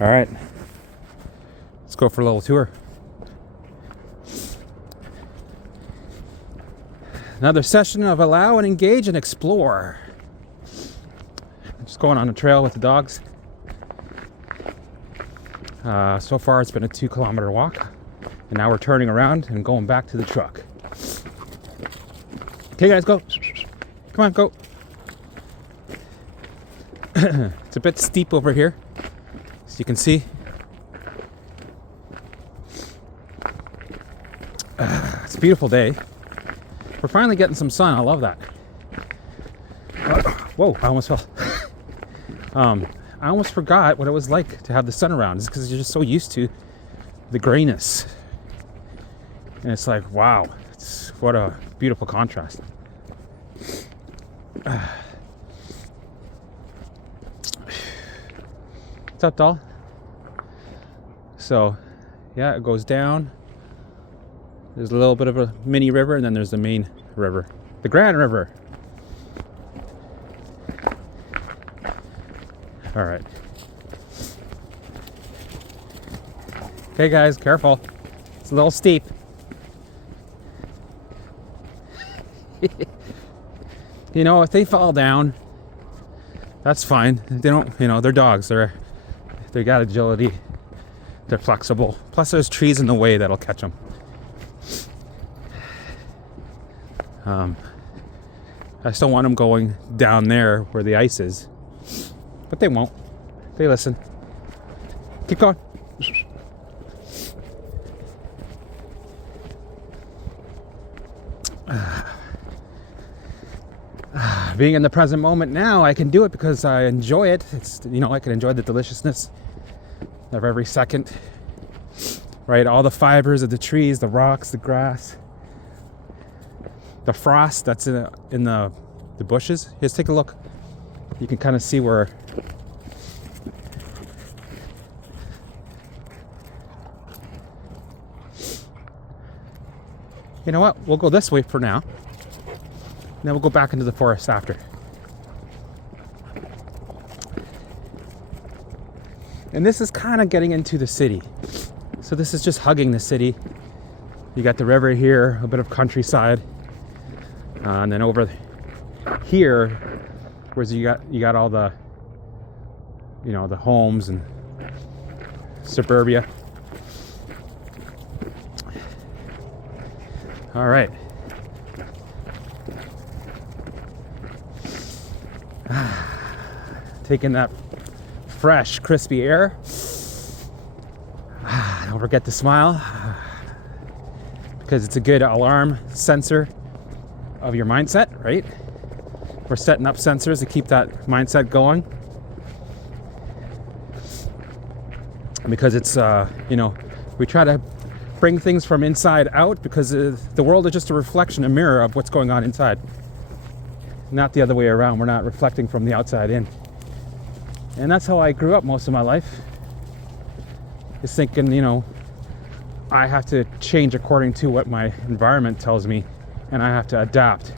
All right, let's go for a little tour. Another session of allow and engage and explore. Just going on a trail with the dogs. So far it's been a 2-kilometer walk, and now we're turning around and going back to the truck. Okay guys, go. Come on, go. It's a bit steep over here, as you can see. It's a beautiful day. We're finally getting some sun. I love that. Whoa, I almost fell. I almost forgot what it was like to have the sun around. It's because you're just so used to the grayness. And it's like, wow, what a beautiful contrast. What's up, doll? So, yeah, it goes down. There's a little bit of a mini river, and then there's the main river, the Grand River. All right. Okay, guys, careful. It's a little steep. You know, if they fall down, that's fine. They don't, they're dogs. They got agility. They're flexible. Plus, there's trees in the way that'll catch them. I still want them going down there where the ice is, but they won't. They listen. Keep going. Being in the present moment now, I can do it because I enjoy it. It's, I can enjoy the deliciousness of every second. Right? All the fibers of the trees, the rocks, the grass, the frost that's in the bushes. Just take a look. You can kind of see where you know what? We'll go this way for now. And then we'll go back into the forest after. And this is kind of getting into the city. So this is just hugging the city. You got the river here, a bit of countryside. And then over here, where you got all the, the homes and suburbia. All right. Taking that fresh, crispy air. Don't forget to smile, because it's a good alarm sensor of your mindset, right? We're setting up sensors to keep that mindset going. Because it's, we try to bring things from inside out, because the world is just a reflection, a mirror of what's going on inside. Not the other way around. We're not reflecting from the outside in. And that's how I grew up most of my life. Is thinking, I have to change according to what my environment tells me, and I have to adapt.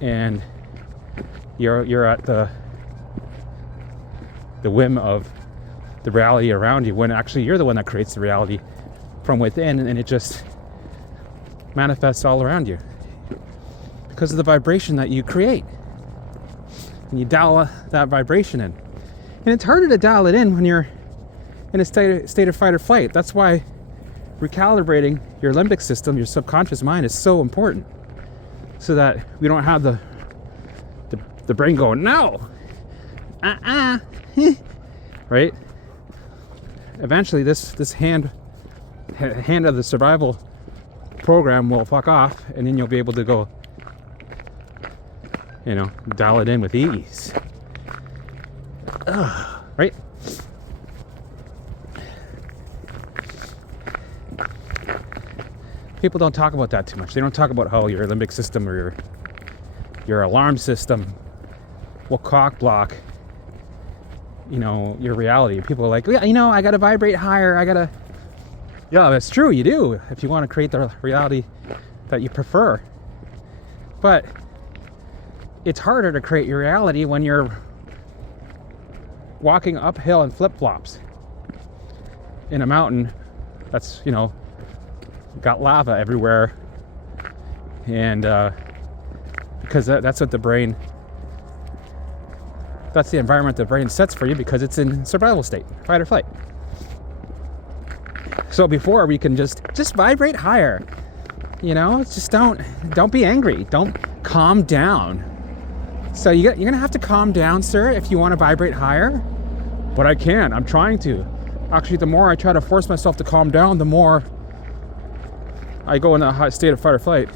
And you're at the whim of the reality around you, when actually you're the one that creates the reality from within, and it just manifests all around you because of the vibration that you create. And you dial that vibration in. And it's harder to dial it in when you're in a state of fight or flight. That's why recalibrating your limbic system, your subconscious mind, is so important, so that we don't have the brain going, no, right? Eventually, this hand of the survival program will fuck off, and then you'll be able to go, dial it in with ease. Right? People don't talk about that too much. They don't talk about how your limbic system or your alarm system will cock block, your reality. People are like, yeah, I gotta vibrate higher. Yeah, that's true. You do, if you want to create the reality that you prefer. But it's harder to create your reality when you're walking uphill in flip-flops. in a mountain that's, got lava everywhere. And because that's what the brain, that's the environment the brain sets for you, because it's in survival state, fight or flight. So before, we can just vibrate higher, just don't be angry, don't calm down. So you're gonna have to calm down, sir, if you want to vibrate higher. But I can't. I'm trying to. Actually, the more I try to force myself to calm down, the more I go in a high state of fight or flight.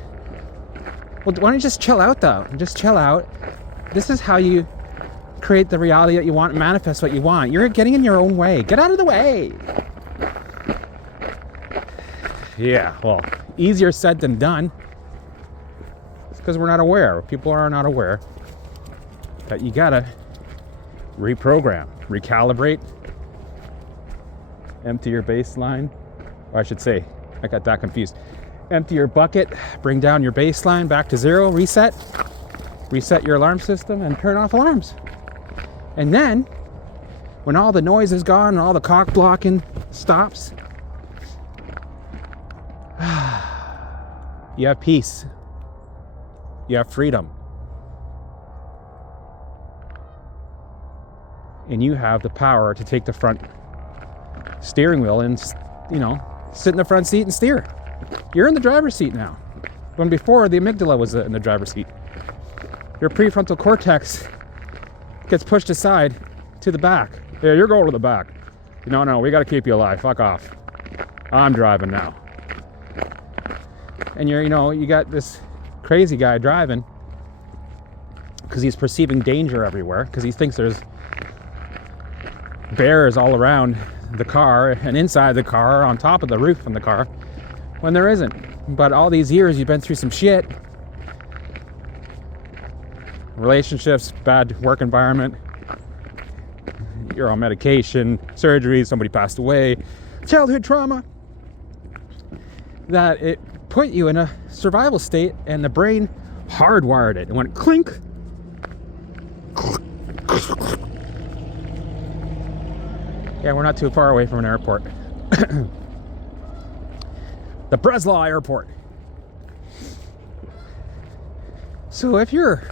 Well, why don't you just chill out, though? Just chill out. This is how you create the reality that you want, manifest what you want. You're getting in your own way. Get out of the way. Yeah, well, easier said than done. It's because we're not aware. People are not aware that you gotta reprogram, recalibrate, empty your baseline. Or I should say, I got that confused. Empty your bucket, bring down your baseline back to zero, reset your alarm system, and turn off alarms. And then, when all the noise is gone and all the cock blocking stops, you have peace. You have freedom. And you have the power to take the front steering wheel and, sit in the front seat and steer. You're in the driver's seat now. When before, the amygdala was in the driver's seat. Your prefrontal cortex gets pushed aside to the back. Yeah, you're going to the back. No, we got to keep you alive. Fuck off. I'm driving now. And you got this crazy guy driving because he's perceiving danger everywhere, because he thinks there's bears all around the car and inside the car, on top of the roof from the car, when there isn't. But all these years you've been through some shit. Relationships, bad work environment, you're on medication, surgery, somebody passed away, childhood trauma, that it put you in a survival state, and the brain hardwired it. It went clink. Yeah, we're not too far away from an airport. The Breslau Airport. So if you're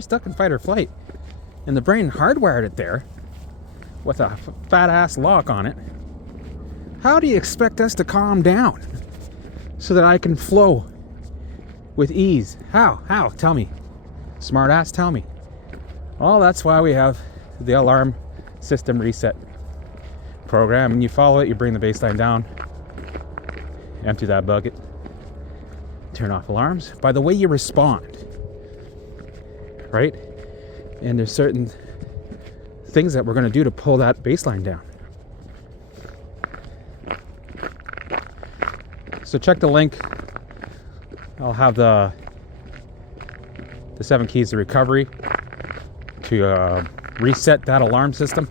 stuck in fight or flight, and the brain hardwired it there with a fat ass lock on it, how do you expect us to calm down so that I can flow with ease? How? Tell me. Smart ass, tell me. Well, that's why we have the alarm system reset program, and you follow it. You bring the baseline down, empty that bucket, turn off alarms by the way you respond, right? And there's certain things that we're going to do to pull that baseline down. So check the link. I'll have the 7 keys to recovery to reset that alarm system.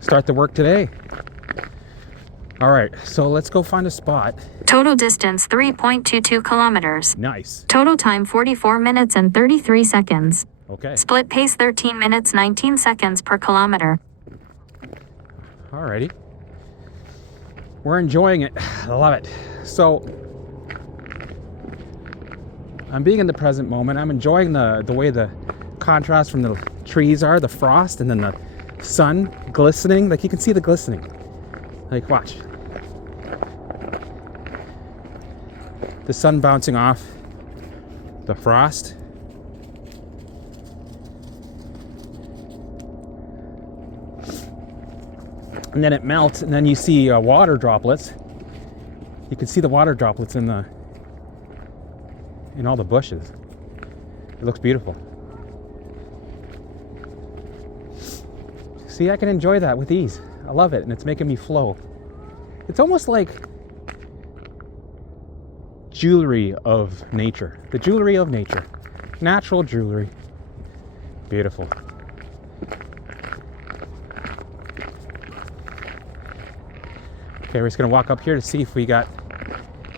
Start the work today. All right, so let's go find a spot. Total distance 3.22 kilometers. Nice. Total time 44 minutes and 33 seconds. Okay. Split pace 13 minutes 19 seconds per kilometer. Alrighty. We're enjoying it. I love it. So I'm being in the present moment. I'm enjoying the way the contrast from the trees are, the frost, and then the sun glistening. Like, you can see the glistening. Like, watch. The sun bouncing off the frost. And then it melts, and then you see water droplets. You can see the water droplets in all the bushes. It looks beautiful. See, I can enjoy that with ease. I love it, and it's making me flow. It's almost like jewelry of nature. The jewelry of nature. Natural jewelry. Beautiful. Okay, we're just gonna walk up here to see if we got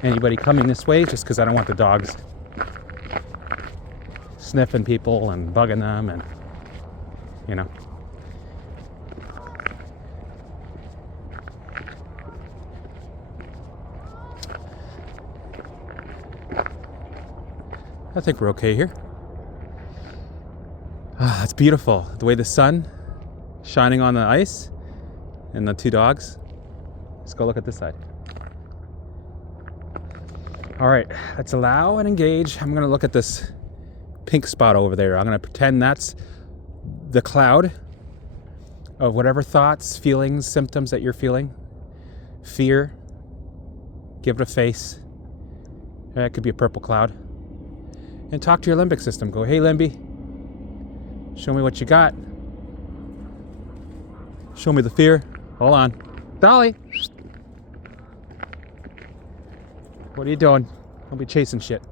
anybody coming this way, just because I don't want the dogs sniffing people and bugging them, and I think we're okay here. Ah, it's beautiful. The way the sun shining on the ice and the two dogs. Let's go look at this side. All right, let's allow and engage. I'm gonna look at this pink spot over there. I'm gonna pretend that's the cloud of whatever thoughts, feelings, symptoms that you're feeling. Fear. Give it a face. It could be a purple cloud. And talk to your limbic system. Go, hey Limby, show me what you got. Show me the fear. Hold on. Dolly! What are you doing? Don't be chasing shit.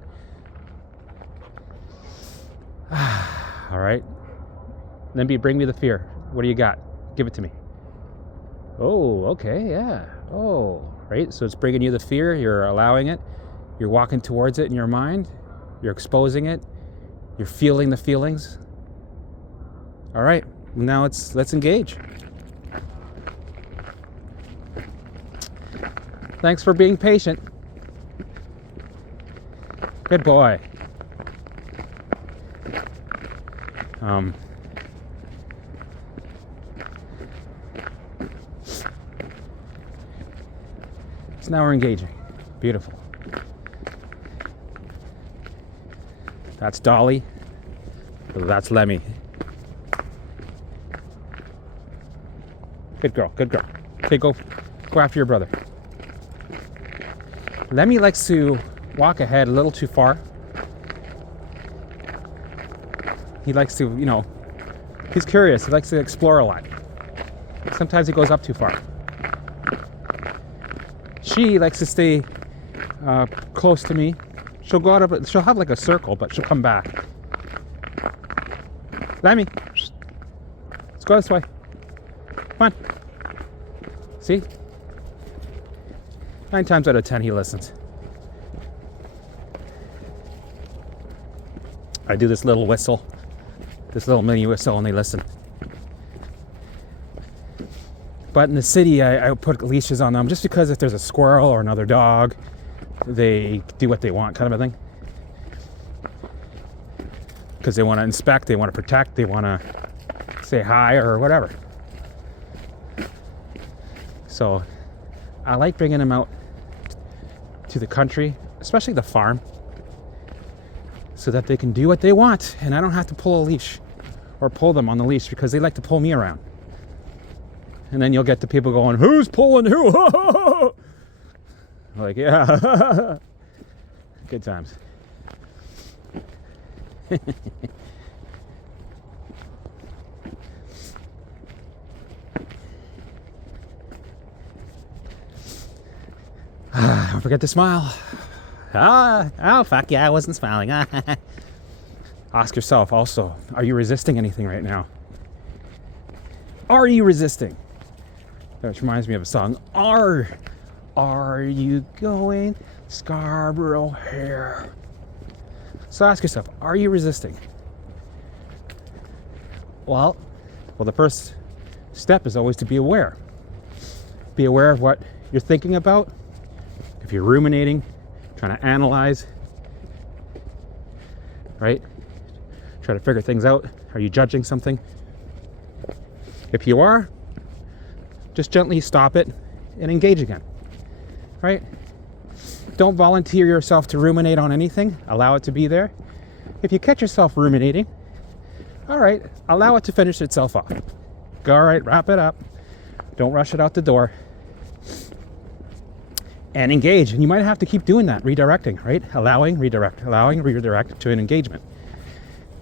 All right. Limby, bring me the fear. What do you got? Give it to me. Oh, okay, yeah. Oh, right. So it's bringing you the fear. You're allowing it. You're walking towards it in your mind. You're exposing it. You're feeling the feelings. All right. Now let's engage. Thanks for being patient. Good boy. So now we're engaging. Beautiful. That's Dolly. That's Lemmy. Good girl, good girl. Okay, go after your brother. Lemmy likes to walk ahead a little too far. He likes to, he's curious. He likes to explore a lot. Sometimes he goes up too far. She likes to stay close to me. She'll go out of, she'll have like a circle, but she'll come back. Lemmy, let's go this way. Come on. See? 9 times out of 10 he listens. I do this little whistle, this little mini whistle, and they listen. But in the city, I put leashes on them just because if there's a squirrel or another dog, they do what they want, kind of a thing. Because they want to inspect, they want to protect, they want to say hi or whatever. So I like bringing them out to the country, especially the farm, so that they can do what they want and I don't have to pull a leash or pull them on the leash because they like to pull me around. And then you'll get the people going, who's pulling who? Like, yeah. Good times. Don't forget to smile. Oh, fuck yeah, I wasn't smiling. Ask yourself also, are you resisting anything right now? Are you resisting? That reminds me of a song. Are you going Scarborough here? So ask yourself, are you resisting? Well, the first step is always to be aware. Be aware of what you're thinking about. If you're ruminating, trying to analyze, right? Try to figure things out. Are you judging something? If you are, just gently stop it and engage again, right? Don't volunteer yourself to ruminate on anything. Allow it to be there. If you catch yourself ruminating, all right, allow it to finish itself off. Go, all right, wrap it up. Don't rush it out the door. And engage. And you might have to keep doing that, redirecting, right? Allowing, redirect to an engagement.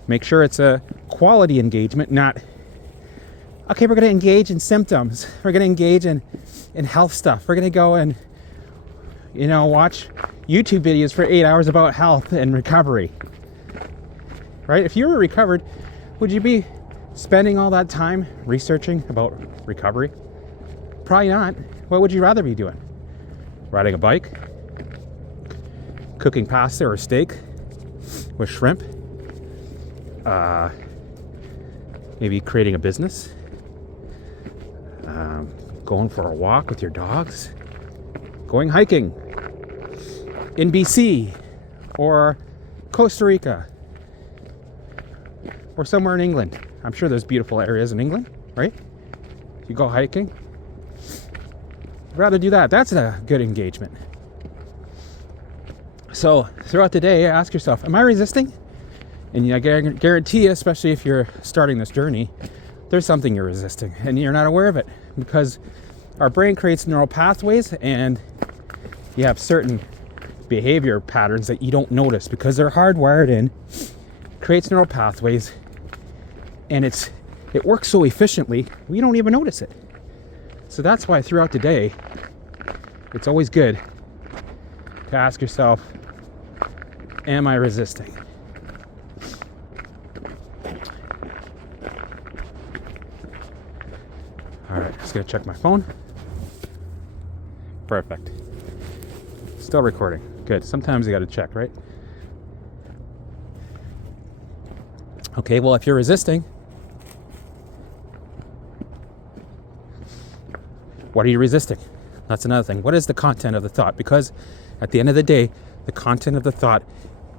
Make sure it's a quality engagement, not, okay, we're going to engage in symptoms. We're going to engage in health stuff. We're going to go and, watch YouTube videos for 8 hours about health and recovery. Right? If you were recovered, would you be spending all that time researching about recovery? Probably not. What would you rather be doing? Riding a bike? Cooking pasta or steak with shrimp? Maybe creating a business? Going for a walk with your dogs? Going hiking in BC? Or Costa Rica, or somewhere in England. I'm sure there's beautiful areas in England, right? You go hiking. I'd rather do that. That's a good engagement. So throughout the day, ask yourself, am I resisting? And I guarantee you, especially if you're starting this journey, there's something you're resisting and you're not aware of it, because our brain creates neural pathways and you have certain behavior patterns that you don't notice because they're hardwired in, creates neural pathways, and it works so efficiently we don't even notice it. So that's why throughout the day it's always good to ask yourself, am I resisting? Alright, just gonna check my phone. Perfect. Still recording. Good. Sometimes you gotta check, right? Okay, well, if you're resisting, what are you resisting? That's another thing. What is the content of the thought? Because at the end of the day, the content of the thought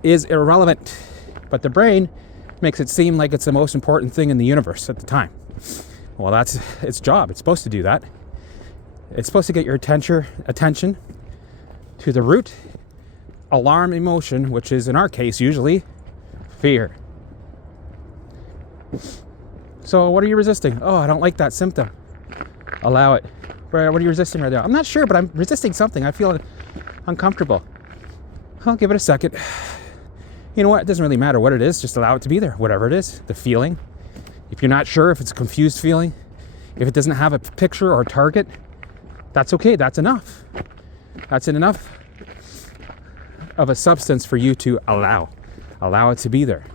is irrelevant, but the brain makes it seem like it's the most important thing in the universe at the time. Well, that's its job. It's supposed to do that. It's supposed to get your attention to the root alarm emotion, which is in our case usually fear. So what are you resisting? Oh, I don't like that symptom. Allow it. What are you resisting right now? I'm not sure, but I'm resisting something. I feel uncomfortable. I'll give it a second. You know what? It doesn't really matter what it is. Just allow it to be there. Whatever it is, the feeling. If you're not sure, if it's a confused feeling, if it doesn't have a picture or a target, that's okay. That's enough. That's enough of a substance for you to allow it to be there.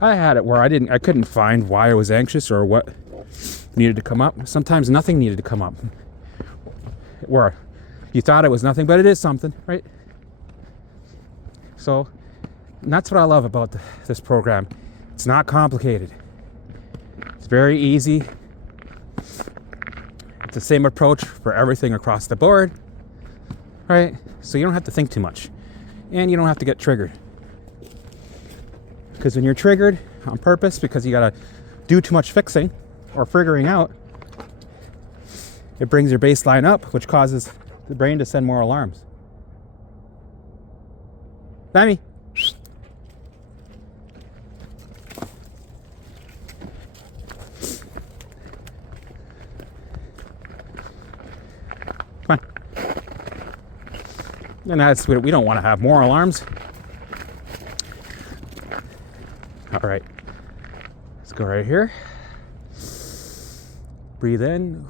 I had it where I couldn't find why I was anxious or what needed to come up. Sometimes nothing needed to come up. Where you thought it was nothing, but it is something, right? So that's what I love about this program. It's not complicated. It's very easy. It's the same approach for everything across the board, right? So you don't have to think too much, and you don't have to get triggered. Because when you're triggered on purpose because you gotta do too much fixing or figuring out, it brings your baseline up, which causes the brain to send more alarms. Sammy. Come on. And that's what we don't want to have, more alarms. All right. Let's go right here. Breathe in.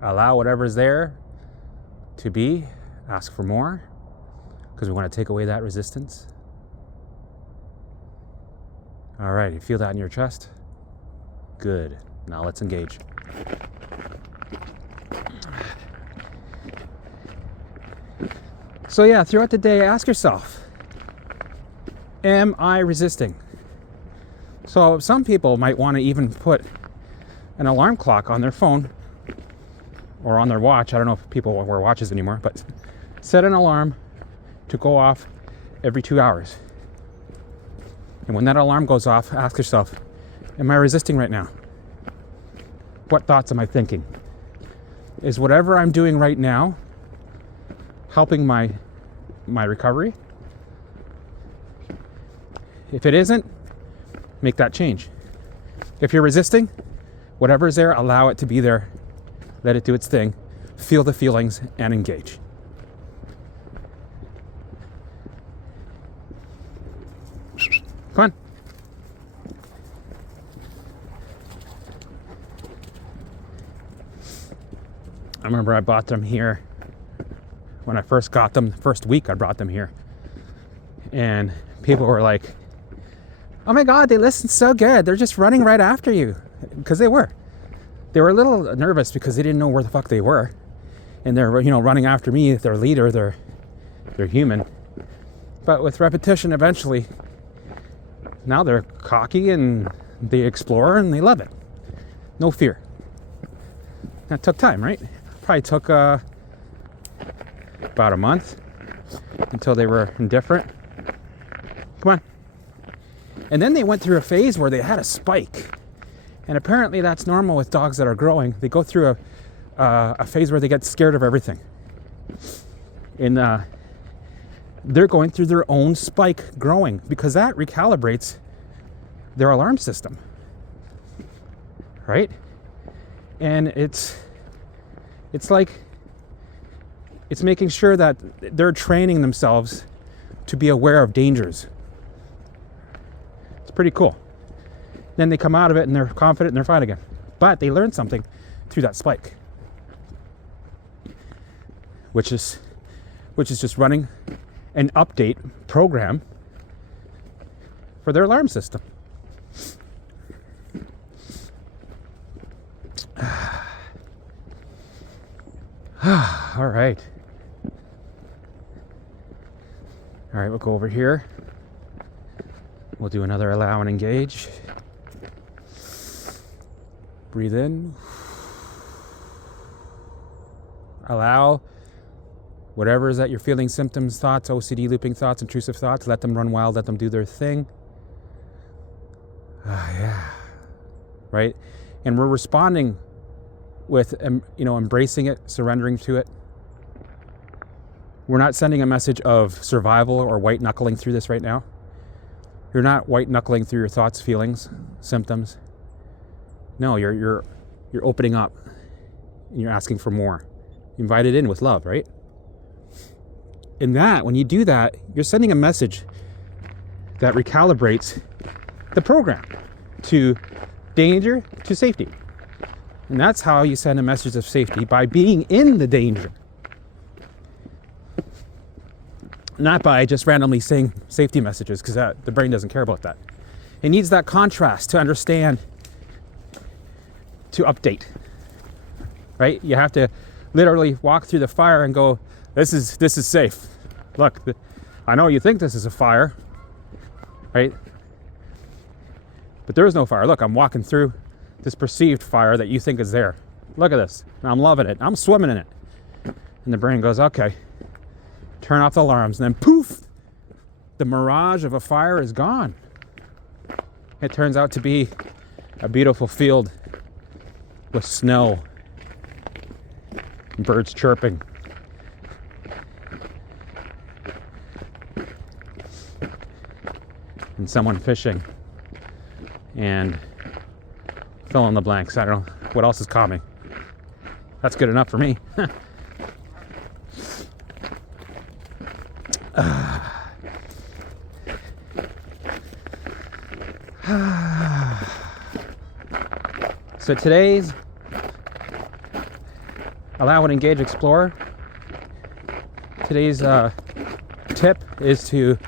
Allow whatever's there to be. Ask for more, because we want to take away that resistance. All right, you feel that in your chest? Good. Now let's engage. So yeah, throughout the day, ask yourself, am I resisting? So some people might want to even put an alarm clock on their phone or on their watch. I don't know if people wear watches anymore, but set an alarm to go off every 2 hours. And when that alarm goes off, ask yourself, am I resisting right now? What thoughts am I thinking? Is whatever I'm doing right now helping my recovery? If it isn't, make that change. If you're resisting, whatever is there, allow it to be there. Let it do its thing. Feel the feelings and engage. Come on. I remember I bought them here when I first got them. The first week I brought them here. And people were like, oh my God, they listen so good. They're just running right after you. Because they were. They were a little nervous because they didn't know where the fuck they were. And they're, running after me, their leader, they're human. But with repetition, eventually, now they're cocky and they explore and they love it. No fear. That took time, right? Probably took about a month until they were indifferent. Come on. And then they went through a phase where they had a spike. And apparently that's normal with dogs that are growing. They go through a phase where they get scared of everything. And they're going through their own spike growing because that recalibrates their alarm system. Right? And it's like it's making sure that they're training themselves to be aware of dangers. It's pretty cool. Then they come out of it and they're confident and they're fine again. But they learned something through that spike, which is just running an update program for their alarm system. All right. All right, we'll go over here. We'll do another allow and engage. Breathe in. Allow whatever is that you're feeling, symptoms, thoughts, OCD, looping thoughts, intrusive thoughts, let them run wild, let them do their thing. Yeah. Right? And we're responding with, embracing it, surrendering to it. We're not sending a message of survival or white knuckling through this right now. You're not white knuckling through your thoughts, feelings, symptoms. No, you're opening up and you're asking for more. You invite it in with love, right? In that, when you do that, you're sending a message that recalibrates the program to danger to safety. And that's how you send a message of safety, by being in the danger. Not by just randomly saying safety messages, because the brain doesn't care about that. It needs that contrast to understand, to update, right? You have to literally walk through the fire and go, this is safe. Look, I know you think this is a fire, right? But there is no fire. Look, I'm walking through this perceived fire that you think is there. Look at this. I'm loving it. I'm swimming in it. And the brain goes, okay, turn off the alarms. And then poof, the mirage of a fire is gone. It turns out to be a beautiful field with snow, and birds chirping. And someone fishing. And fill in the blanks. I don't know what else is calming. That's good enough for me. So today's Allow and Engage Explore. Today's tip is to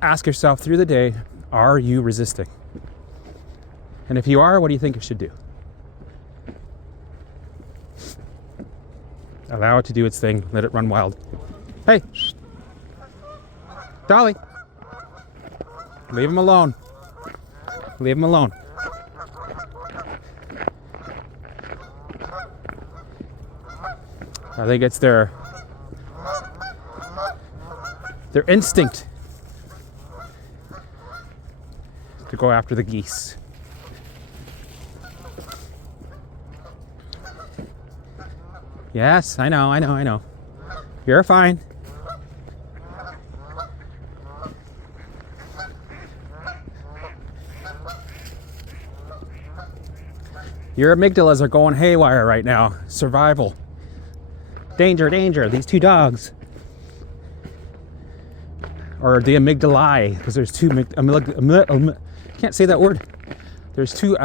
ask yourself through the day, are you resisting? And if you are, what do you think you should do? Allow it to do its thing. Let it run wild. Hey, Dolly, leave him alone. Leave him alone. I think it's their instinct to go after the geese. Yes, I know. You're fine. Your amygdalas are going haywire right now. Survival. Danger, danger. These two dogs. Or the amygdalae, because there's two can't say that word. There's two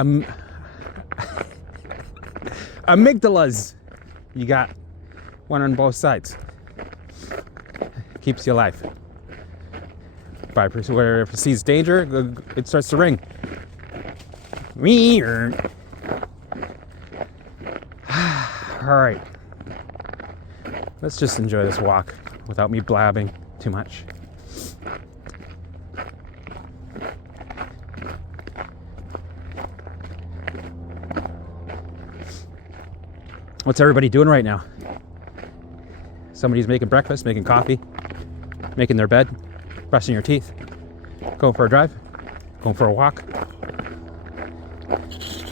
amygdalas. You got one on both sides. Keeps you alive. Where if it sees danger, it starts to ring. All right. Let's just enjoy this walk without me blabbing too much. What's everybody doing right now? Somebody's making breakfast, making coffee, making their bed, brushing your teeth, going for a drive, going for a walk.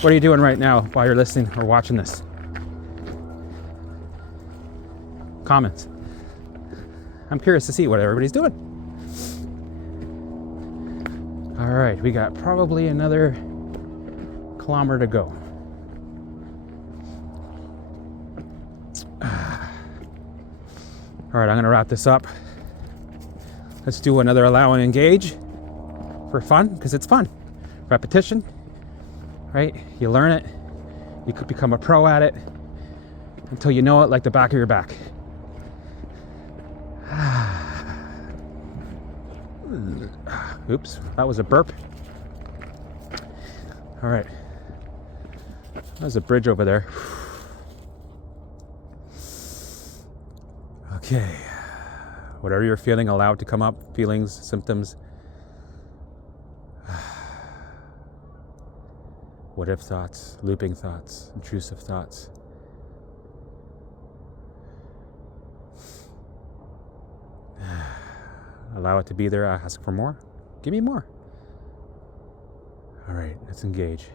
What are you doing right now while you're listening or watching this? Comments. I'm curious to see what everybody's doing. All right, we got probably another kilometer to go. All right, I'm gonna wrap this up. Let's do another allow and engage for fun, because it's fun. Repetition, right? You learn it, you could become a pro at it until you know it like the back of your back. Oops, that was a burp. All right, there's a bridge over there. Okay, whatever you're feeling, allow it to come up. Feelings, symptoms, what if thoughts, looping thoughts, intrusive thoughts. Allow it to be there. Ask for more. Give me more. All right, let's engage.